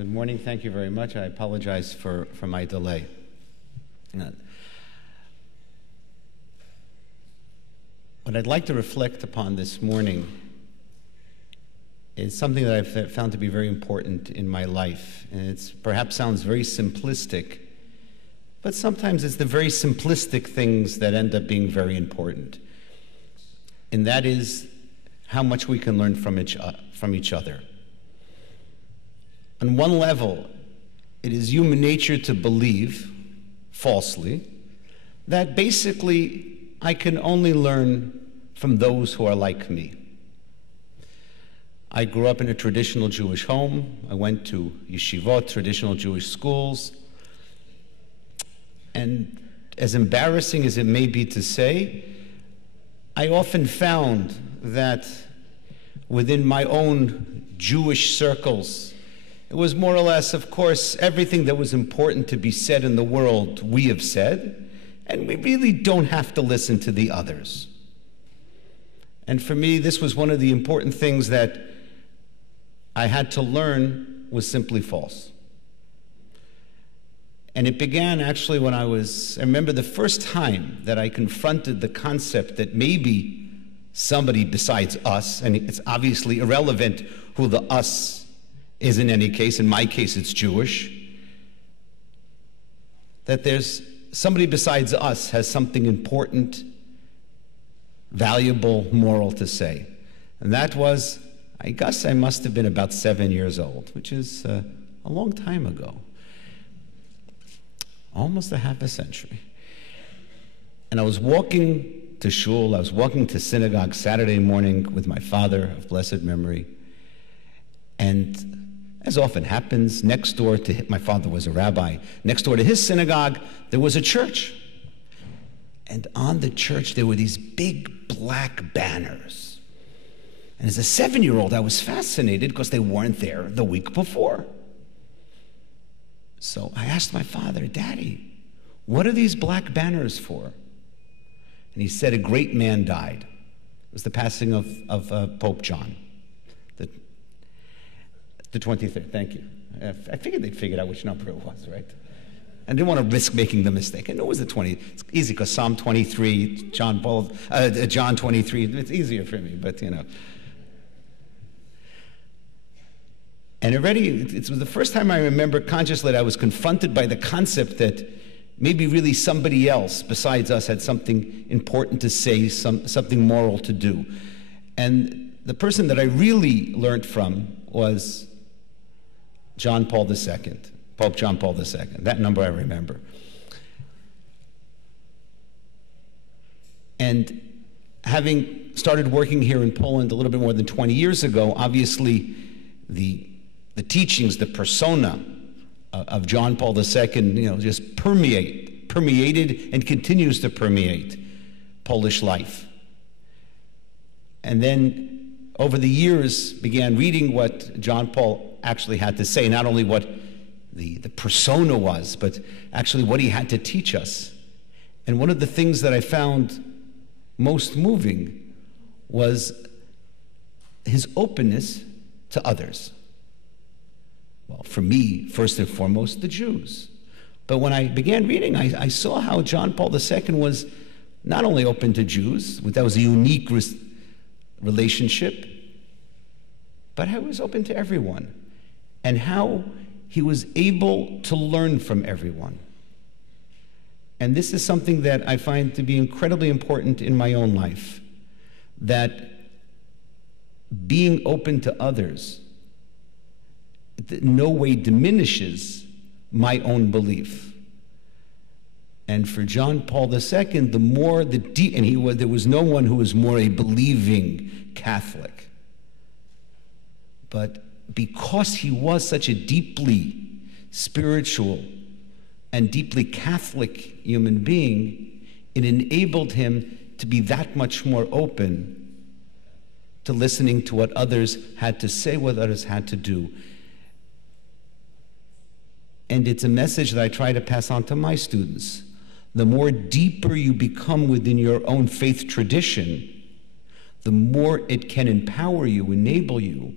Good morning. Thank you very much. I apologize for my delay. What I'd like to reflect upon this morning is something that I've found to be very important in my life. And it perhaps sounds very simplistic, but sometimes it's the very simplistic things that end up being very important. And that is how much we can learn from each other. On one level, it is human nature to believe, falsely, that basically I can only learn from those who are like me. I grew up in a traditional Jewish home. I went to yeshivot, traditional Jewish schools. And as embarrassing as it may be to say, I often found that within my own Jewish circles, it was more or less, of course, everything that was important to be said in the world we have said, and we really don't have to listen to the others. And for me, this was one of the important things that I had to learn was simply false. And it began actually when I remember the first time that I confronted the concept that maybe somebody besides us, and it's obviously irrelevant who the us is in any case, in my case it's Jewish, that there's somebody besides us has something important, valuable, moral to say. And that was, I guess I must have been about 7 years old, which is a long time ago. Almost a half a century. And I was walking to shul, I was walking to synagogue Saturday morning with my father of blessed memory. And as often happens, next door to my father was a rabbi. Next door to his synagogue, there was a church. And on the church, there were these big black banners. And as a 7-year-old, I was fascinated because they weren't there the week before. So I asked my father, Daddy, what are these black banners for? And he said, a great man died. It was the passing of Pope John, the 23rd, thank you. I figured they'd figured out which number it was, right? I didn't want to risk making the mistake. I knew it was the 20. It's easy because Psalm 23, John 23, it's easier for me, but you know. And already, it was the first time I remember consciously that I was confronted by the concept that maybe really somebody else besides us had something important to say, something moral to do. And the person that I really learned from was John Paul II, Pope John Paul II. That number I remember. And having started working here in Poland a little bit more than 20 years ago, obviously the teachings, the persona of John Paul II, just permeated and continues to permeate Polish life. And then over the years began reading what John Paul actually had to say, not only what the persona was, but actually what he had to teach us. And one of the things that I found most moving was his openness to others. Well, for me, first and foremost, the Jews. But when I began reading, I saw how John Paul II was not only open to Jews, that was a unique relationship, but how he was open to everyone, and how he was able to learn from everyone. And this is something that I find to be incredibly important in my own life, that being open to others in no way diminishes my own belief. And for John Paul II, there was no one who was more a believing Catholic. But because he was such a deeply spiritual and deeply Catholic human being, it enabled him to be that much more open to listening to what others had to say, what others had to do. And it's a message that I try to pass on to my students. The more deeper you become within your own faith tradition, the more it can empower you, enable you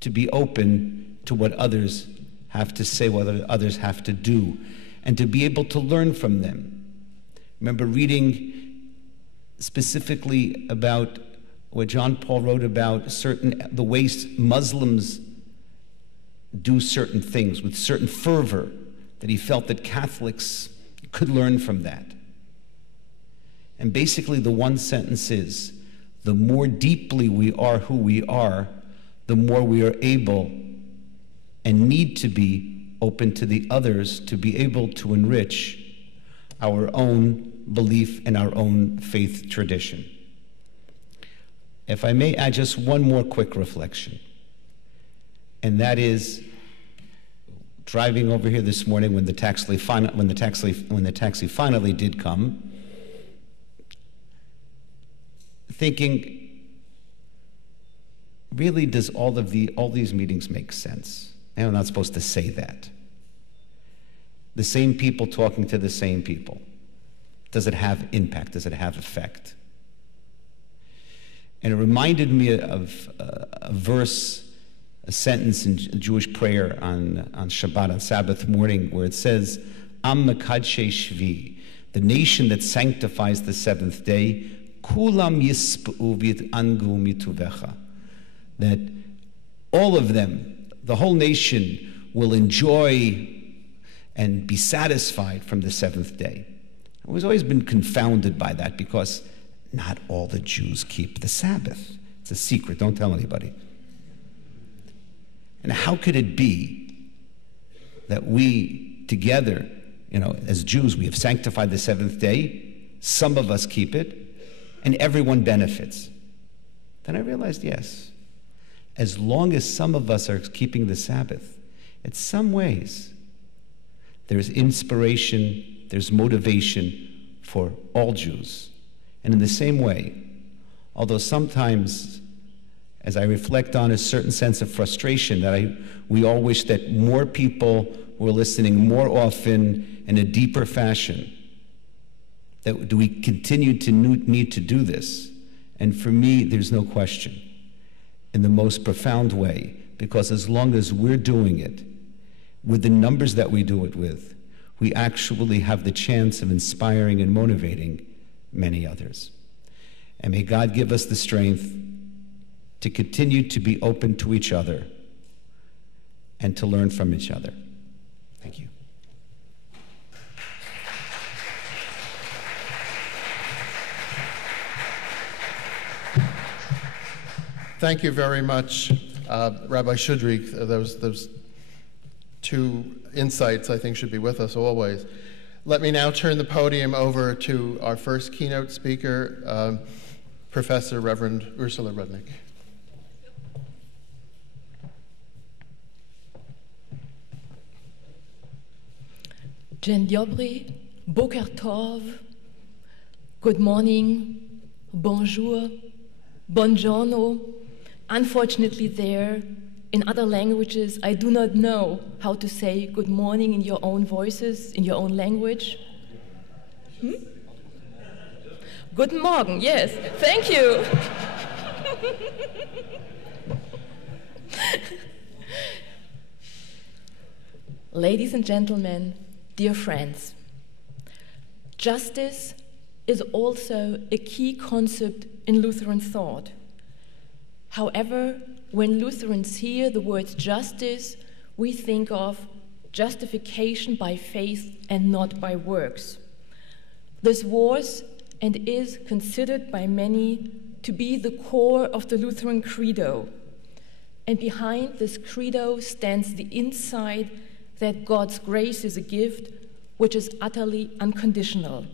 to be open to what others have to say, what others have to do, and to be able to learn from them. Remember reading specifically about what John Paul wrote about the ways Muslims do certain things with certain fervor, that he felt that Catholics could learn from that. And basically the one sentence is, the more deeply we are who we are, the more we are able and need to be open to the others to be able to enrich our own belief and our own faith tradition. If I may add just one more quick reflection, and that is driving over here this morning when the taxi finally did come, thinking, really, does all these meetings make sense? And I'm not supposed to say that. The same people talking to the same people. Does it have impact? Does it have effect? And it reminded me of a verse, a sentence in Jewish prayer on Shabbat, on Sabbath morning, where it says, Am Mekadshei Shvi, the nation that sanctifies the seventh day, Kulam Yisp'u v'yit'angu mituvecha, that all of them, the whole nation, will enjoy and be satisfied from the seventh day. I've always been confounded by that, because not all the Jews keep the Sabbath. It's a secret, don't tell anybody. And how could it be that we together, as Jews, we have sanctified the seventh day, some of us keep it, and everyone benefits? Then I realized, yes, as long as some of us are keeping the Sabbath, in some ways, there's inspiration, there's motivation for all Jews. And in the same way, although sometimes, as I reflect on a certain sense of frustration, that we all wish that more people were listening more often in a deeper fashion, that do we continue to need to do this? And for me, there's no question, in the most profound way, because as long as we're doing it with the numbers that we do it with, we actually have the chance of inspiring and motivating many others. And may God give us the strength to continue to be open to each other and to learn from each other. Thank you. Thank you very much, Rabbi Schudrich. Those two insights, I think, should be with us always. Let me now turn the podium over to our first keynote speaker, Professor Reverend Ursula Rudnick. Dzień dobry, boker tov, good morning, bonjour, buongiorno. Unfortunately, in other languages, I do not know how to say good morning in your own voices, in your own language. Guten Morgen, yes, thank you. Ladies and gentlemen, dear friends, justice is also a key concept in Lutheran thought. However, when Lutherans hear the word justice, we think of justification by faith and not by works. This was and is considered by many to be the core of the Lutheran credo. And behind this credo stands the insight that God's grace is a gift which is utterly unconditional.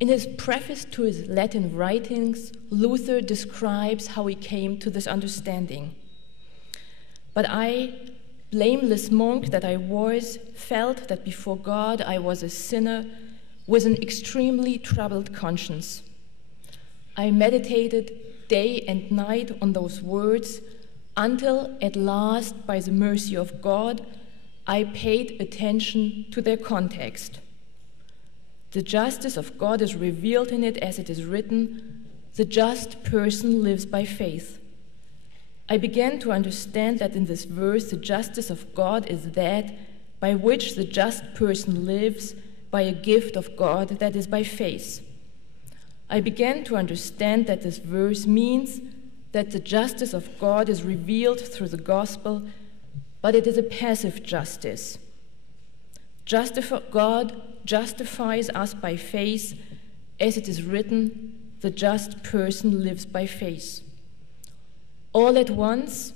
In his preface to his Latin writings, Luther describes how he came to this understanding. But I, blameless monk that I was, felt that before God I was a sinner with an extremely troubled conscience. I meditated day and night on those words until at last, by the mercy of God, I paid attention to their context. The justice of God is revealed in it as it is written, the just person lives by faith. I began to understand that in this verse the justice of God is that by which the just person lives by a gift of God, that is by faith. I began to understand that this verse means that the justice of God is revealed through the gospel, but it is a passive justice. God justifies us by faith, as it is written, the just person lives by faith. All at once,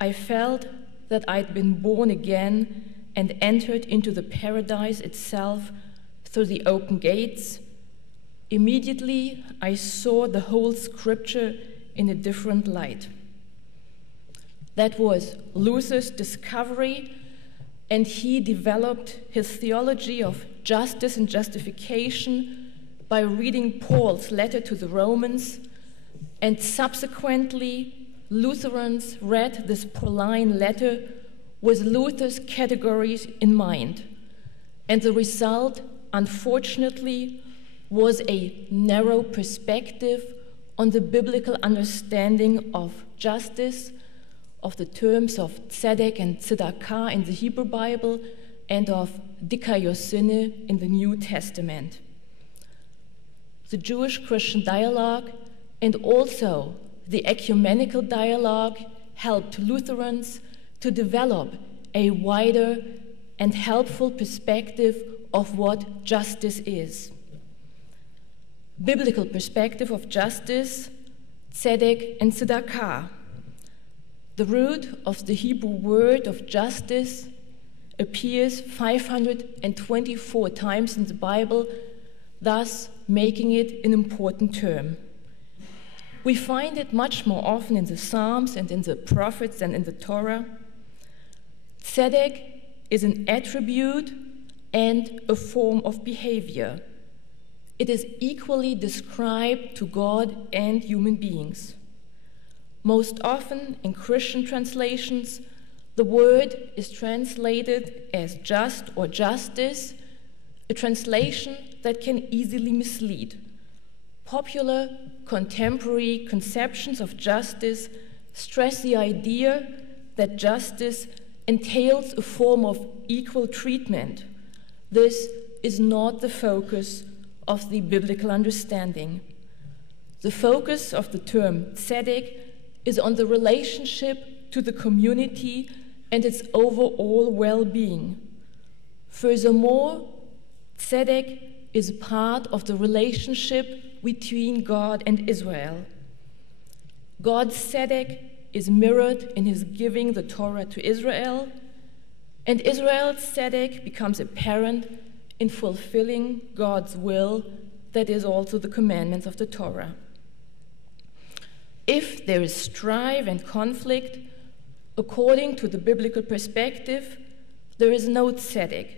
I felt that I'd been born again and entered into the paradise itself through the open gates. Immediately, I saw the whole scripture in a different light. That was Luther's discovery, and he developed his theology of justice and justification by reading Paul's letter to the Romans, and subsequently Lutherans read this Pauline letter with Luther's categories in mind, and the result, unfortunately, was a narrow perspective on the biblical understanding of justice, of the terms of tzedek and tzedakah in the Hebrew Bible, and of dikaiosune in the New Testament. The Jewish-Christian dialogue and also the ecumenical dialogue helped Lutherans to develop a wider and helpful perspective of what justice is. Biblical perspective of justice, tzedek and tzedakah. The root of the Hebrew word of justice appears 524 times in the Bible, thus making it an important term. We find it much more often in the Psalms and in the prophets than in the Torah. Tzedek is an attribute and a form of behavior. It is equally described to God and human beings. Most often in Christian translations, the word is translated as just or justice, a translation that can easily mislead. Popular contemporary conceptions of justice stress the idea that justice entails a form of equal treatment. This is not the focus of the biblical understanding. The focus of the term tzedek is on the relationship to the community and its overall well-being. Furthermore, tzedek is part of the relationship between God and Israel. God's tzedek is mirrored in his giving the Torah to Israel, and Israel's tzedek becomes apparent in fulfilling God's will, that is also the commandments of the Torah. If there is strife and conflict, according to the biblical perspective, there is no tzedek.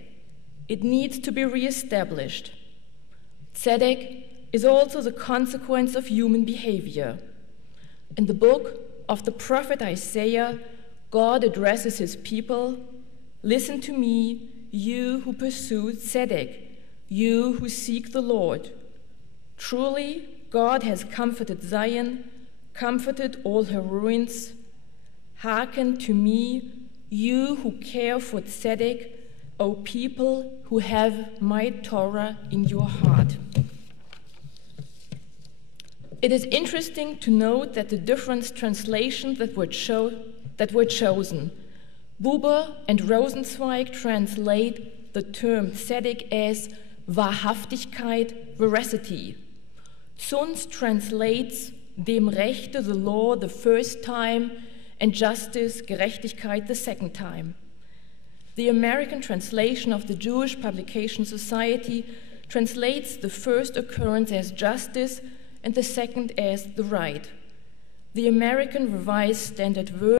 It needs to be reestablished. Tzedek is also the consequence of human behavior. In the book of the prophet Isaiah, God addresses his people, "Listen to me, you who pursue tzedek, you who seek the Lord. Truly, God has comforted Zion, comforted all her ruins. Hearken to me, you who care for tzedek, O people who have my Torah in your heart." It is interesting to note that the different translations that were chosen, Buber and Rosenzweig translate the term tzedek as Wahrhaftigkeit, veracity. Zunz translates dem Rechte, the law, the first time, and justice, Gerechtigkeit, the second time. The American translation of the Jewish Publication Society translates the first occurrence as justice and the second as the right. The American Revised Standard Version